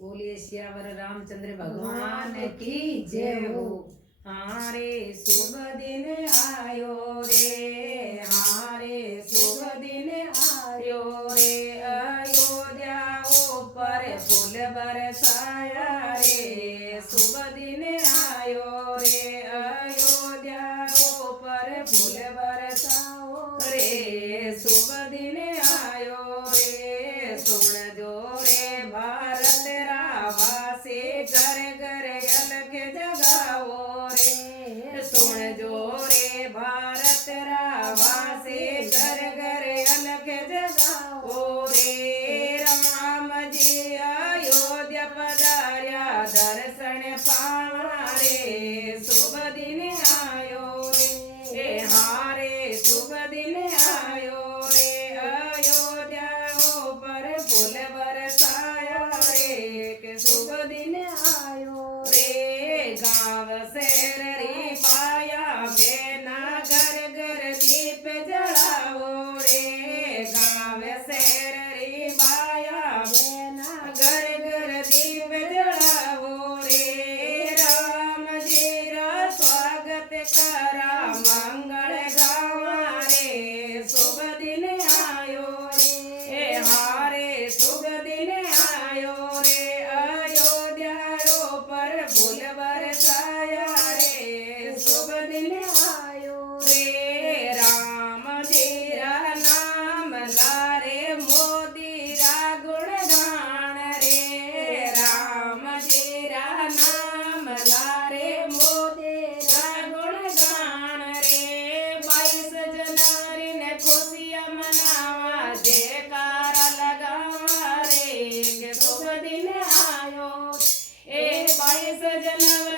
बोलिए श्यावर रामचंद्र भगवान की जय हो। हारे शुभ दिन आयो रे, हारे शुभ दिन आयो रे, अयोध्या ऊपर फूल बरसाया रे। शुभ दिन आयो रे, अयोध्या ऊपर फूल बरसाओ रे। शुभ दिन आयो रे, सुन जो रे भारत रावासी, घर घर अलग जगाओ रे। सुन जो रे भारत रावासी, घर घर अलग जगाओ रे। राम जी अयोध्या पधार्या, दर्शन पावा रे। शुभ दिन आयो रे, हारे शुभ दिन आयो रे, अयोध्या ऊपर फूल बरसाया रे। के शुभ दिन आयो रे, गाँव शहर री पाया बेना, घर घर दीप जलाओ रे। गाँव शहर री पाया बेना, घर घर दीप जलाओ रे। राम जी रा स्वागत करा, मंगल गावा रे। शुभ दिन आयो रे, हारे शुभ दिन आयो रे, अयोध्या ऊपर फूल बरसाया रे। शुभ दिन आयो रे, राम जी रा नाम लारे, मोदी रा गुणगान रे। राम जी रा नाम लारे, मोदी रा गुणगान रे। 22 जनवरी ने खुशियाँ मनावा, जयकारा लगावा रे। के शुभ दिन आयो ए 22 जनवरी